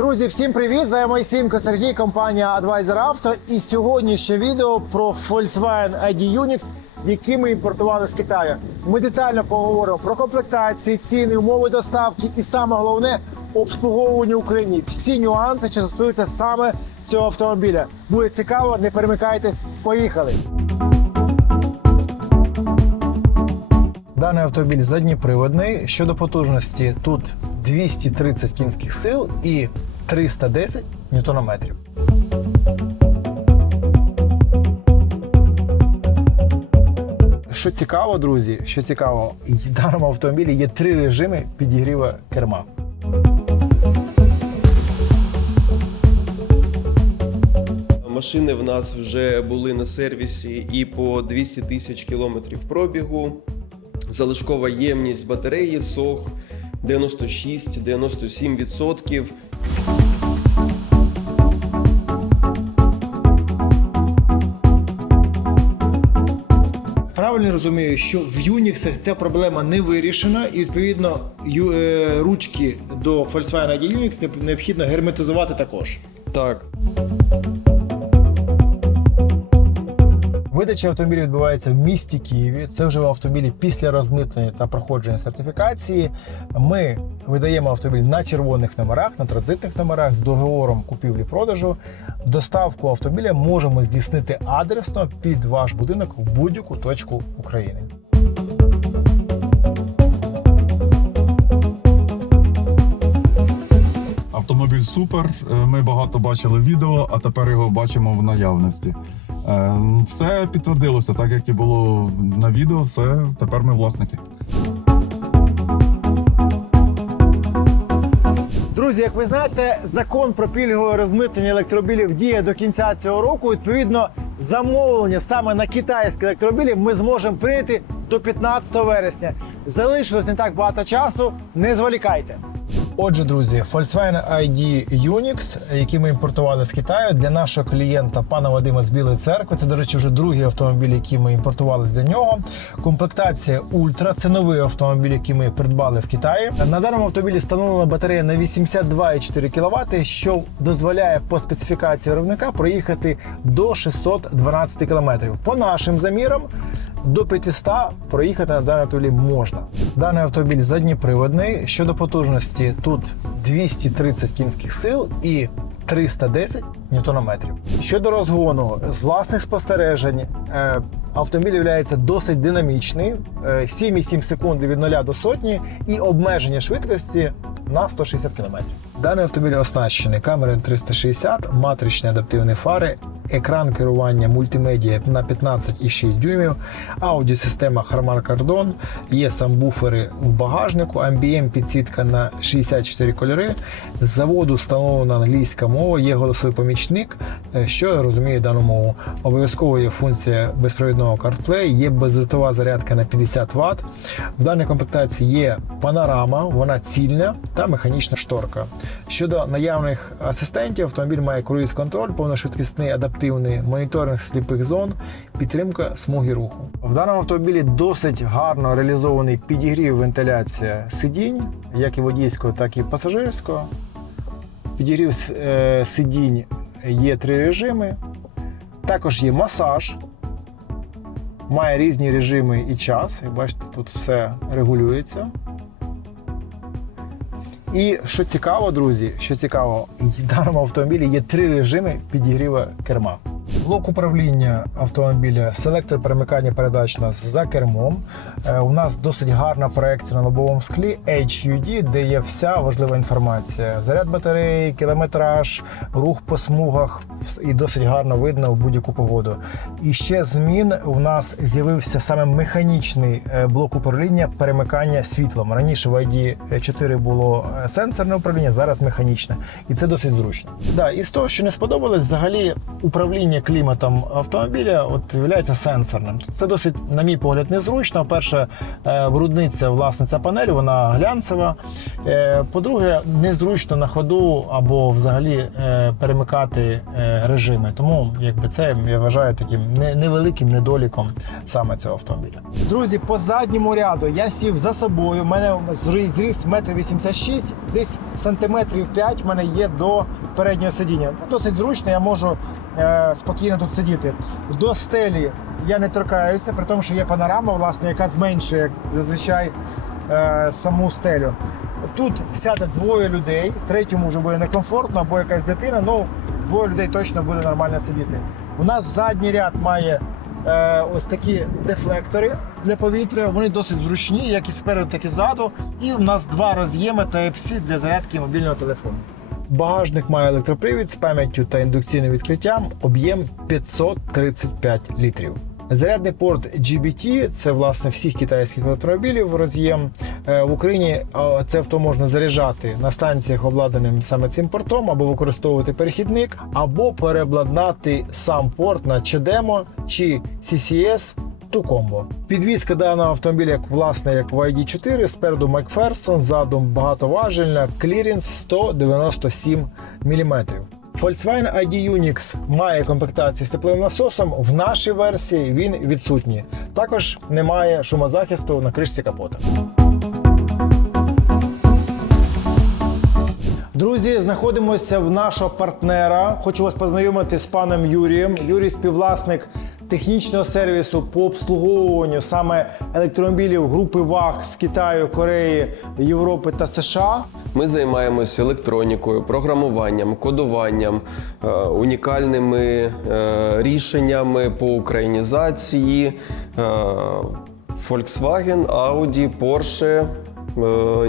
Друзі, всім привіт! З вами Сімко Сергій, компанія Advisor Auto. І сьогоднішнє відео про Volkswagen ID Unix, який ми імпортували з Китаю. Ми детально поговоримо про комплектації, ціни, умови доставки і саме головне обслуговування в Україні. Всі нюанси, що стосуються саме цього автомобіля. Буде цікаво, не перемикайтесь. Поїхали! Даний автомобіль задніприводний. Щодо потужності, тут 230 кінських сил і 310 ньютонометрів. Що цікаво, друзі, що цікаво, в даному автомобілі є три режими підігріву керма. Машини в нас вже були на сервісі і по 200 тисяч кілометрів пробігу. Залишкова ємність батареї СОХ 96-97%. Правильно розумію, що в Unix ця проблема не вирішена, і відповідно е, ручки до Volkswagen Unix необхідно герметизувати також. Так, Видача автомобілів відбувається в місті Києві. Це вже автомобілі після розмитнення та проходження сертифікації. Ми видаємо автомобіль на червоних номерах, на транзитних номерах з договором купівлі-продажу. Доставку автомобіля можемо здійснити адресно під ваш будинок в будь-яку точку України. Автомобіль супер. Е, Ми багато бачили відео, а тепер його бачимо в наявності. Е, Все підтвердилося, так як і було на відео. Все тепер ми власники. Друзі, як ви знаєте, закон про пільгове розмитнення електромобілів діє до кінця цього року. Відповідно, замовлення саме на китайські електромобілі ми зможемо прийняти до 15 вересня. Залишилось не так багато часу. Не зволікайте. Отже, друзі, Volkswagen ID Unix, який ми імпортували з Китаю для нашого клієнта пана Вадима з Білої церкви. Це, до речі, вже другий автомобіль, який ми імпортували для нього. Комплектація Ультра це новий автомобіль, який ми придбали в Китаї. На даному автомобілі встановлена батарея на 82,4 кВт, що дозволяє по специфікації виробника проїхати до 612 км. По нашим замірам. До 500 проїхати на даний автомобілі можна. Даний автомобіль задніприводний. Щодо потужності, тут 230 кінських сил і 310 ньютонометрів. Щодо розгону, з власних спостережень е, автомобіль є досить динамічний, е, 7,7 секунди від 0 до сотні і обмеження швидкості на 160 км. Даний автомобіль оснащений камерою 360, матричні адаптивні фари, екран керування мультимедіа на 15,6 дюймів, аудіосистема Harman Kardon, є самбуфери в багажнику, ambient підсвітка на 64 кольори. З заводу встановлена англійська мова, є голосовий помічник, е, що розуміє дану мову. Обов'язково є функція безпровідного CarPlay, є бездротова зарядка на 50 Вт. В даній комплектації є панорама, вона цільна та механічна шторка. Щодо наявних асистентів, автомобіль має круїз-контроль, повношвидкісний адаптивний моніторинг сліпих зон, підтримка смуги руху. В даному автомобілі досить гарно реалізований підігрів вентиляція сидінь, як і водійського, так і пасажирського. Підігрів е, сидінь є три режими. Також є масаж. Має різні режими і час. Як бачите, тут все регулюється. І що цікаво, друзі, що цікаво, в даному автомобілі є три режими підігріву керма. Блок управління автомобіля, селектор перемикання передач нас за кермом. Е, У нас досить гарна проекція на лобовому склі HUD, де є вся важлива інформація: заряд батареї, кілометраж, рух по смугах, і досить гарно видно в будь-яку погоду. І ще змін у нас з'явився саме механічний е, блок управління перемикання світлом. Раніше в ID 4 було е, сенсорне управління, зараз механічне, і це досить зручно. Да, і з того, що не сподобалось, взагалі управління керування кліматом автомобіля от є сенсорним. Це досить, на мій погляд, незручно. Перше, е, брудниця власниця панелі, вона глянцева. Е, По-друге, незручно на ходу або взагалі е, перемикати режими. Тому якби це я вважаю таким невеликим недоліком саме цього автомобіля. Друзі, по задньому ряду я сів за собою. У мене зрі- зріст 1,86 м, десь сантиметрів 5 в мене є до переднього сидіння. Досить зручно, я можу спокійно тут сидіти. До стелі я не торкаюся, при тому, що є панорама, власне, яка зменшує зазвичай е, саму стелю. Тут сяде двоє людей, третьому вже буде некомфортно, або якась дитина. Ну, двоє людей точно буде нормально сидіти. У нас задній ряд має е, ось такі дефлектори для повітря. Вони досить зручні, як і спереду, так і ззаду. І в нас два роз'єми Type-C для зарядки мобільного телефону. Багажник має електропривід з пам'яттю та індукційним відкриттям, об'єм 535 літрів. Зарядний порт GBT це власне всіх китайських електромобілів роз'єм Е, в Україні. Це авто можна заряджати на станціях, обладнаним саме цим портом, або використовувати перехідник, або переобладнати сам порт на CHDEMO чи CCS ту комбо. Підвізка даного автомобіля як власне як в ID4, спереду Макферсон, ззаду багатоважельна, клірінс 197 мм. Volkswagen ID Unix має комплектації з тепловим насосом. В нашій версії він відсутній. Також немає шумозахисту на кришці капота. Друзі, знаходимося в нашого партнера. Хочу вас познайомити з паном Юрієм. Юрій співвласник технічного сервісу по обслуговуванню саме електромобілів групи ВАГ з Китаю, Кореї, Європи та США. Ми займаємося електронікою, програмуванням, кодуванням, е, унікальними е, рішеннями по українізації е, Volkswagen, Audi, Porsche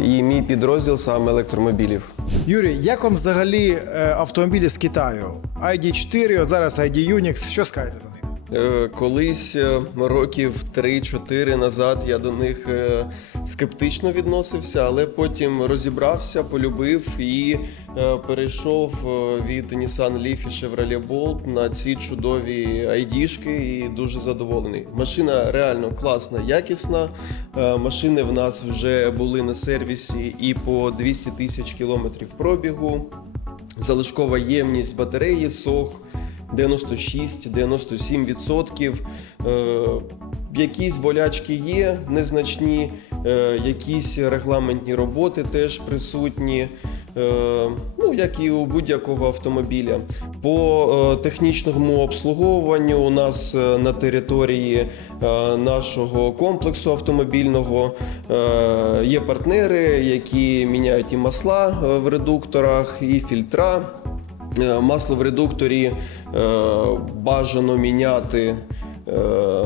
і мій підрозділ саме електромобілів. Юрій, як вам взагалі автомобілі з Китаю? ID4, зараз ID Unix. Що скажете за них? Е, Колись е, років 3-4 назад я до них е, скептично відносився, але потім розібрався, полюбив і перейшов від Nissan Leaf і Chevrolet Bolt на ці чудові айдішки і дуже задоволений. Машина реально класна, якісна. Машини в нас вже були на сервісі і по 200 тисяч кілометрів пробігу. Залишкова ємність батареї сох 96-97%. Е, якісь болячки є незначні, е, якісь регламентні роботи теж присутні. е, Ну, як і у будь-якого автомобіля. По технічному обслуговуванню у нас на території нашого комплексу автомобільного є партнери, які міняють і масла в редукторах, і фільтра. Е, Масло в редукторі е, бажано міняти е,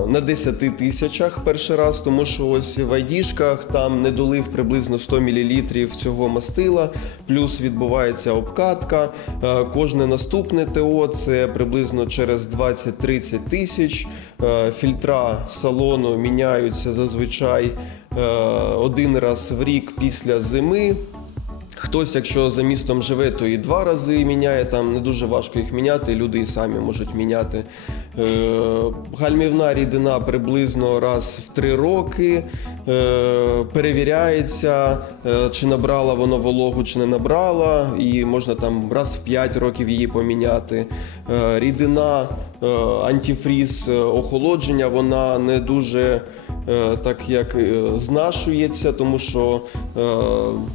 на 10 тисячах перший раз, тому що ось в айдішках там недолив приблизно 100 мл цього мастила, плюс відбувається обкатка. Кожне наступне ТО це приблизно через 20-30 тисяч. Фільтра салону міняються зазвичай один раз в рік після зими. Хтось, якщо за містом живе, то і два рази міняє. Там не дуже важко їх міняти. Люди і самі можуть міняти. Е, Гальмівна рідина приблизно раз в три роки. Е, перевіряється, е, чи набрала воно вологу, чи не набрала, і можна там раз в 5 років її поміняти. Рідина, антифріз, охолодження, вона не дуже так як е, знашується, тому що е,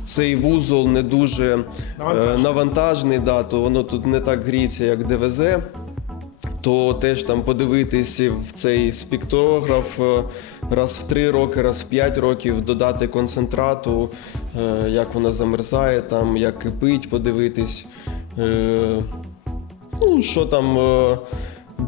цей вузол не дуже е, Навантажений. да, то воно тут не так гріється, як ДВЗ. То теж там подивитись в цей спектрограф е, раз в 3 роки, раз в 5 років, додати концентрату, е, як вона замерзає, там, як кипить, подивитись. Е, Ну, що там.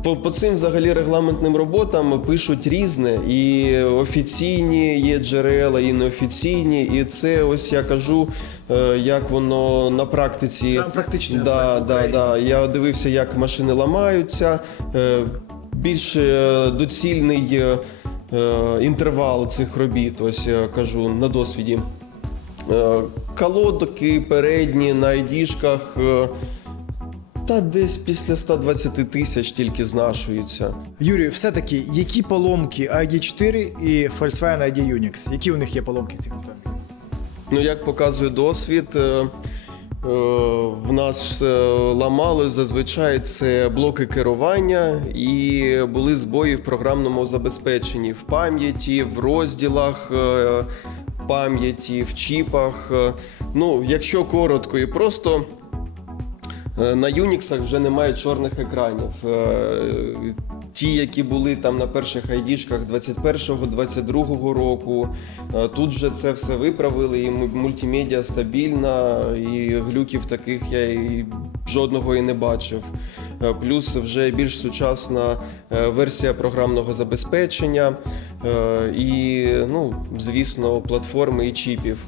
По, по цим взагалі регламентним роботам пишуть різне, і офіційні є джерела, і неофіційні. І це ось я кажу, е, як воно на практиці. Сам практичний да, да, да. Я дивився, як машини ламаються. Е, Більш е, доцільний інтервал цих робіт, ось я кажу на досвіді. Колодки передні на айдішках. Та десь після 120 тисяч тільки знашуються. Юрій, все-таки, які поломки ID4 і Volkswagen ID Unix? Які у них є поломки цих автомобілів? Ну, як показує досвід, е, е, в нас е, ламалось зазвичай це блоки керування і були збої в програмному забезпеченні в пам'яті, в розділах е, пам'яті, в чіпах. Е, Ну, якщо коротко і просто. Е, На Unix вже немає чорних екранів. Е, Ті, які були там на перших айдішках 21-22 року, е, тут же це все виправили, і мультимедіа стабільна, і глюків таких я і жодного і не бачив. Плюс вже більш сучасна версія програмного забезпечення і, ну, звісно, платформи і чіпів.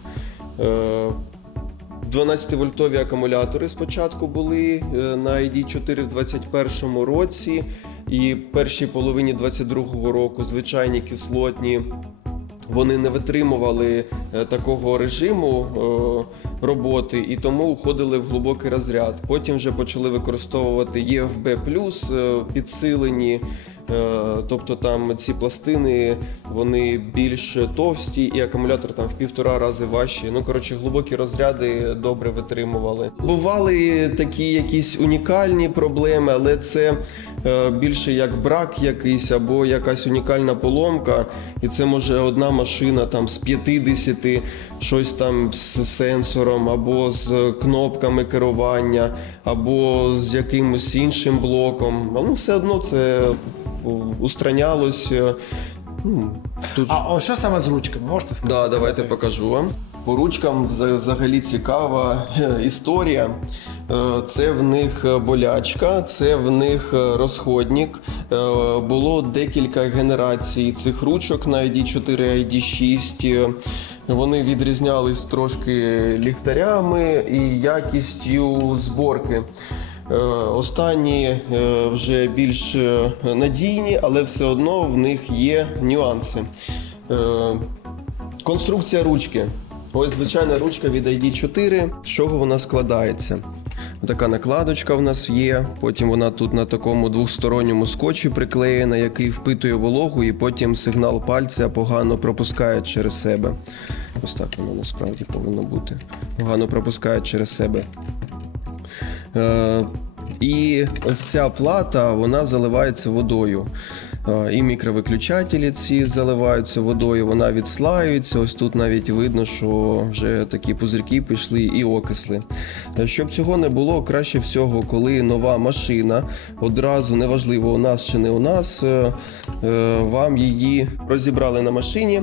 Е, 12-вольтові акумулятори спочатку були е, на ID4 в 2021 році, і в першій половині 2022 року звичайні кислотні. Вони не витримували е, такого режиму е, роботи і тому уходили в глибокий розряд. Потім вже почали використовувати е, підсилені, тобто там ці пластини вони більш товсті, і акумулятор там в півтора рази важчий. Ну коротше, глибокі розряди добре витримували. Бували такі якісь унікальні проблеми, але це е, більше як брак якийсь або якась унікальна поломка, і це може одна машина там з 50, щось там з сенсором, або з кнопками керування, або з якимось іншим блоком. Але все одно це устранялось. е, Ну, тут А о, що саме з ручками? Можете сказати? Да, давайте покажу вам. По ручкам взагалі цікава е, історія. Е, Це в них е, болячка, це в них розходник. Було декілька генерацій цих ручок на ID4, ID6. Е, Вони відрізнялись трошки ліхтарями і якістю зборки. Е, Останні е, вже більш е, надійні, але все одно в них є нюанси. Конструкція ручки. Ось звичайна ручка від ID4. З чого вона складається? Така накладочка в нас є. Потім вона тут на такому двосторонньому скотчі приклеєна, який впитує вологу, і потім сигнал пальця погано пропускає через себе. Ось так воно насправді повинно бути. Погано пропускає через себе. Е, І ось ця плата вона заливається водою. Е, І мікровиключателі ці заливаються водою, вона відслаюється. Ось тут навіть видно, що вже такі пузирки пішли і окисли. Щоб цього не було, краще всього, коли нова машина, одразу неважливо, у нас чи не у нас, е, вам її розібрали на машині.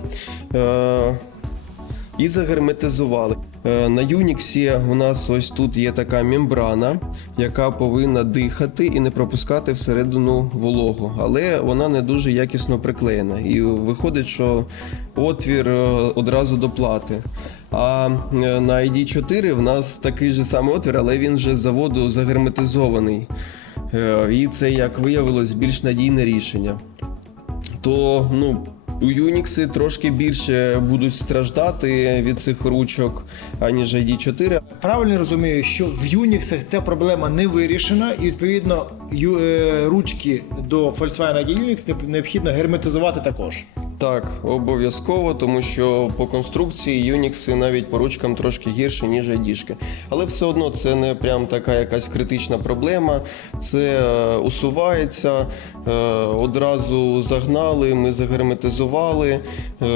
І загерметизували. Е, На Unix у нас ось тут є така мембрана, яка повинна дихати і не пропускати всередину вологу, але вона не дуже якісно приклеєна. І виходить, що отвір е, одразу до плати. А е, на ID4 в нас такий же самий отвір, але він вже з заводу загерметизований. І це, як виявилось, більш надійне рішення то ну. У Unix трошки більше будуть страждати від цих ручок, аніж ID4. Правильно розумію, що в Unix ця проблема не вирішена, і відповідно е, ручки до Volkswagen ID Unix необхідно герметизувати також. Так, обов'язково, тому що по конструкції Unix навіть по ручкам трошки гірше, ніж ID. Але все одно це не прям така якась критична проблема. Це е, усувається, е, одразу загнали, ми загерметизували, е,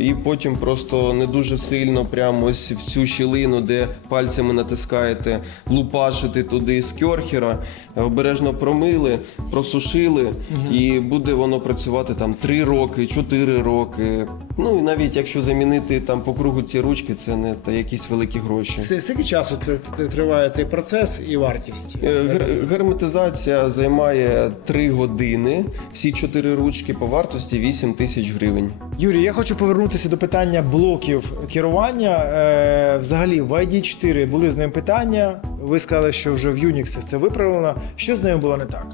і потім просто не дуже сильно прямо ось в цю щілину, де пальцями натискаєте, лупашити туди з кьорхера, обережно промили, просушили, і буде воно працювати там 3 роки, 4 роки. Ну і навіть якщо замінити там по кругу ці ручки, це не та якісь великі гроші. Це скільки часу т- т- триває цей процес і вартість? Е, гер- Герметизація займає 3 години. Всі 4 ручки по вартості 8 тисяч гривень. Юрій, я хочу повернутися до питання блоків керування. Е, взагалі, в ID4 були з ним питання. Ви сказали, що вже в Unix це виправлено. Що з ними було не так?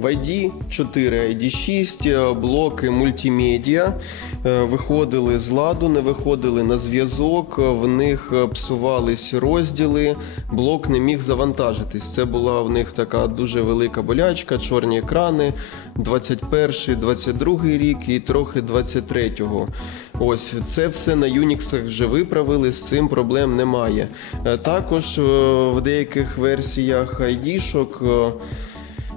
В ID 4, ID 6 е, блоки мультимедіа е, виходили з ладу, не виходили на зв'язок, е, в них е, псувались розділи, блок не міг завантажитись. Це була в них така дуже велика болячка, чорні екрани, 21, 22 рік і трохи 23-го. Ось це все на Unix вже виправили, з цим проблем немає. Також в деяких версіях ID-шок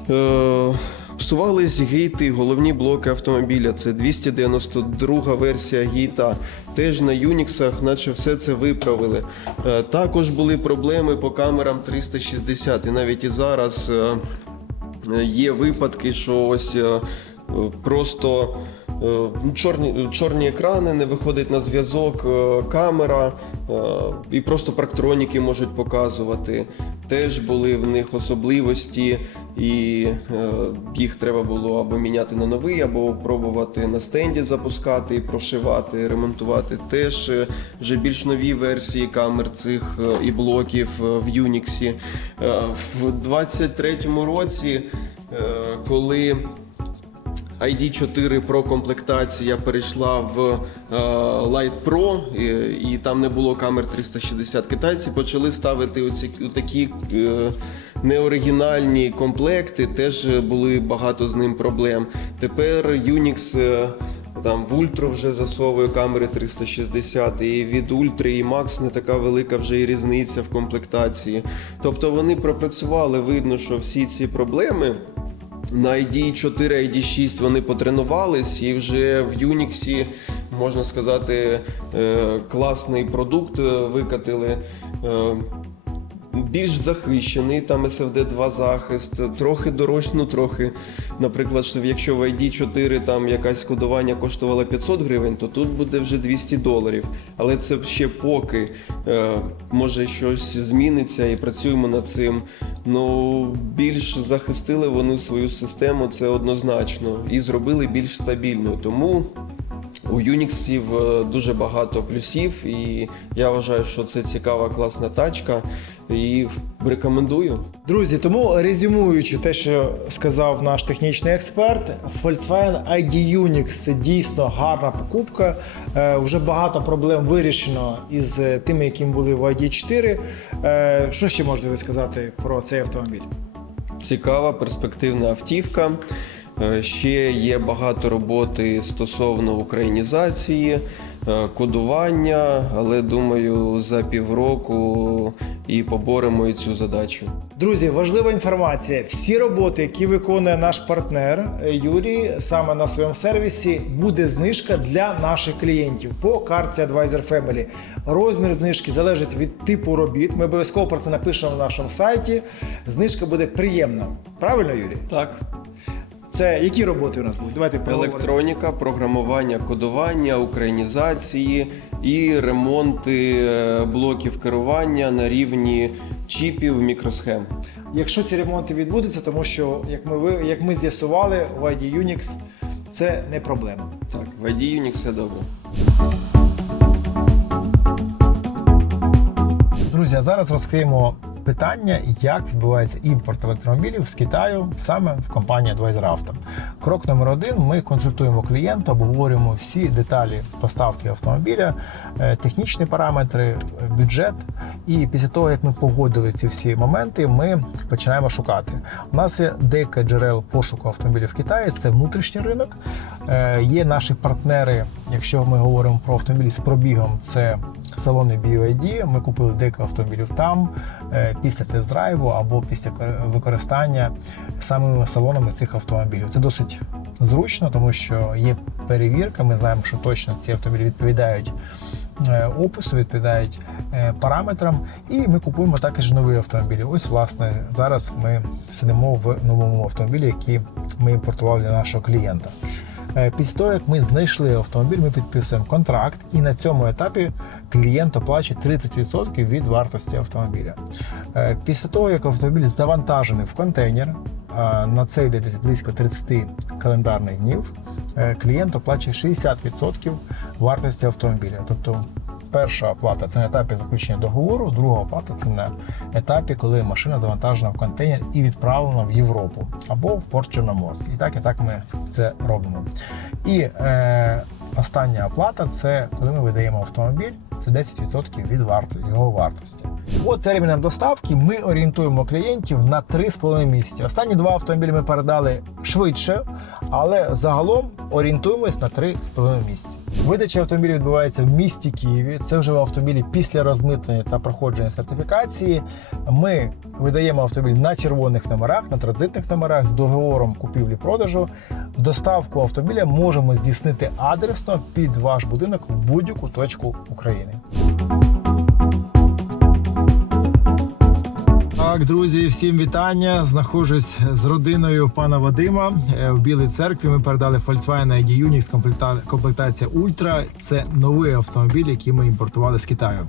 е, е, псувались гейти, головні блоки автомобіля. Це 292 версія гейта. Теж на Юніксах, наче все це виправили. Е, Також були проблеми по камерам 360. І навіть і зараз. е, Є випадки, що ось е, е, просто е, чорні, чорні екрани, не виходить на зв'язок е, камера, е, і просто парктроніки можуть показувати. Теж були в них особливості, і е, їх треба було або міняти на новий, або пробувати на стенді запускати, прошивати, ремонтувати. Теж е, вже більш нові версії камер цих е, і блоків е, в Unix. Е, В 23-му році, е, коли ID4 Pro комплектація перейшла в е, Light Pro, і, і там не було камер 360. Китайці почали ставити оці такі е, неоригінальні комплекти. Теж були багато з ним проблем. Тепер Unix. е, там в Ультра вже засовує камери 360, і від Ультри і Max не така велика вже і різниця в комплектації. Тобто вони пропрацювали, видно, що всі ці проблеми на ID 4, ID 6 вони потренувались, і вже в Unix, можна сказати, е, класний продукт е, викатили. Більш захищений, там SFD 2 захист, трохи дорожче, ну трохи. Наприклад, якщо в ID 4 там якась кодування коштувало 500 гривень, то тут буде вже 200 доларів. Але це ще поки е, може щось зміниться і працюємо над цим. Ну більш захистили вони свою систему, це однозначно, і зробили більш стабільною. Тому у Unix е, дуже багато плюсів, і я вважаю, що це цікава, класна тачка. І рекомендую. Друзі, тому резюмуючи те, що сказав наш технічний експерт, Volkswagen ID Unix це дійсно гарна покупка. Е, вже багато проблем вирішено із е, тими, які були в ID 4. Е, що ще можете ви сказати про цей автомобіль? Цікава, перспективна автівка. Ще є багато роботи стосовно українізації, кодування, але думаю, за півроку і поборемо і цю задачу. Друзі, важлива інформація. Всі роботи, які виконує наш партнер е, Юрій, саме на своєму сервісі, буде знижка для наших клієнтів по карті Advisor Family. Розмір знижки залежить від типу робіт. Ми обов'язково про це напишемо на нашому сайті. Знижка буде приємна. Правильно, Юрій? Так, Це які роботи у нас будуть? Давайте поговоримо. електроніка, програмування, кодування, українізації і ремонти е, блоків керування на рівні чіпів мікросхем. Якщо ці ремонти відбудуться, тому що як ми як ми з'ясували, в ID Unix це не проблема. Так, в ID Unix все добре. Друзі, а зараз розкриємо питання, як відбувається імпорт електромобілів з Китаю саме в компанії Advisor Auto. Крок номер один: ми консультуємо клієнта, обговорюємо всі деталі поставки автомобіля, е, технічні параметри, е, бюджет. І після того, як ми погодили ці всі моменти, ми починаємо шукати. У нас є декілька джерел пошуку автомобілів в Китаї. Це внутрішній ринок. Е, Є наші партнери, якщо ми говоримо про автомобілі з пробігом, це салони BYD. Ми купили декілька автомобілів там е, після тест-драйву або після кор- використання самими салонами цих автомобілів. Це досить зручно, тому що є перевірка. Ми знаємо, що точно ці автомобілі відповідають е, опису, відповідають е, параметрам. І ми купуємо також нові автомобілі. Ось, власне, зараз ми сидимо в новому автомобілі, який ми імпортували для нашого клієнта. Е, Після того, як ми знайшли автомобіль, ми підписуємо контракт, і на цьому етапі клієнт оплачує 30% від вартості автомобіля. Е, Після того, як автомобіль завантажений в контейнер, на це йде десь близько 30 календарних днів, е, клієнт оплачує 60% вартості автомобіля. Тобто Перша оплата це на етапі заключення договору, друга оплата це на етапі, коли машина завантажена в контейнер і відправлена в Європу або в порт Чорноморськ. І так, і так ми це робимо. І е, остання оплата це коли ми видаємо автомобіль. Це 10% від варто, його вартості. По термінам доставки ми орієнтуємо клієнтів на 3,5 місяці. Останні два автомобілі ми передали швидше, але загалом орієнтуємось на 3,5 місяці. Видача автомобілів відбувається в місті Києві. Це вже в автомобілі після розмитнення та проходження сертифікації. Ми видаємо автомобіль на червоних номерах, на транзитних номерах з договором купівлі-продажу. Доставку автомобіля можемо здійснити адресно під ваш будинок в будь-яку точку України. Так, друзі, всім вітання. Знаходжусь з родиною пана Вадима е, в Білій церкві. Ми передали Volkswagen ID Unix комплекта- комплектація Ultra. Це новий автомобіль, який ми імпортували з Китаю.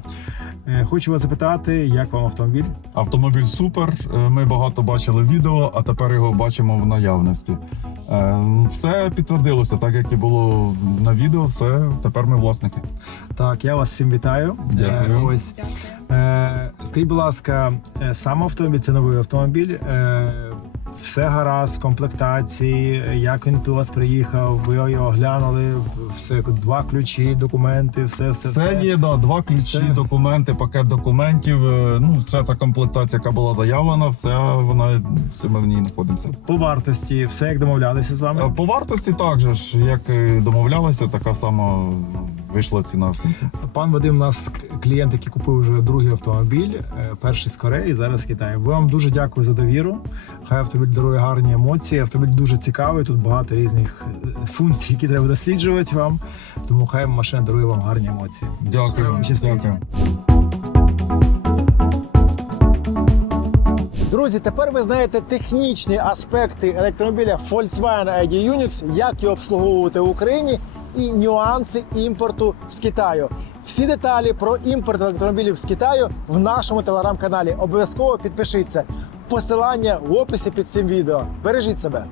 Е, Хочу вас запитати, як вам автомобіль? Автомобіль супер. Е, Ми багато бачили відео, а тепер його бачимо в наявності. Е, Все підтвердилося, так як і було на відео. Все тепер ми власники. Так, я вас всім вітаю. Дякую. Ось Дякую. скажіть, будь ласка, сам автомобіль це новий автомобіль. Е, все гаразд, комплектації, е, як він до вас приїхав, ви його оглянули, все два ключі, документи, все, все, Все є да, два ключі, Все. документи, пакет документів. Е, Ну, це та комплектація, яка була заявлена. Все вона все ми в ній знаходимося. По вартості, все як домовлялися з Е, вами. По вартості також ж, як і домовлялися, така сама вийшла ціна в кінці. Пан Вадим, у нас клієнт, який купив вже другий автомобіль, е, перший з Кореї, зараз з Китаю. Вам дуже дякую за довіру. Хай автомобіль дарує гарні емоції. Автомобіль дуже цікавий. Тут багато різних е, функцій, які треба досліджувати вам. Тому хай машина дарує вам гарні емоції. Дякую. Щасливо. Дякую. Друзі, тепер ви знаєте технічні аспекти електромобіля Volkswagen ID Unix, як його обслуговувати в Україні і нюанси імпорту з Китаю. Всі деталі про імпорт електромобілів з Китаю в нашому телеграм-каналі. Обов'язково підпишіться. Посилання в описі під цим відео. Бережіть себе.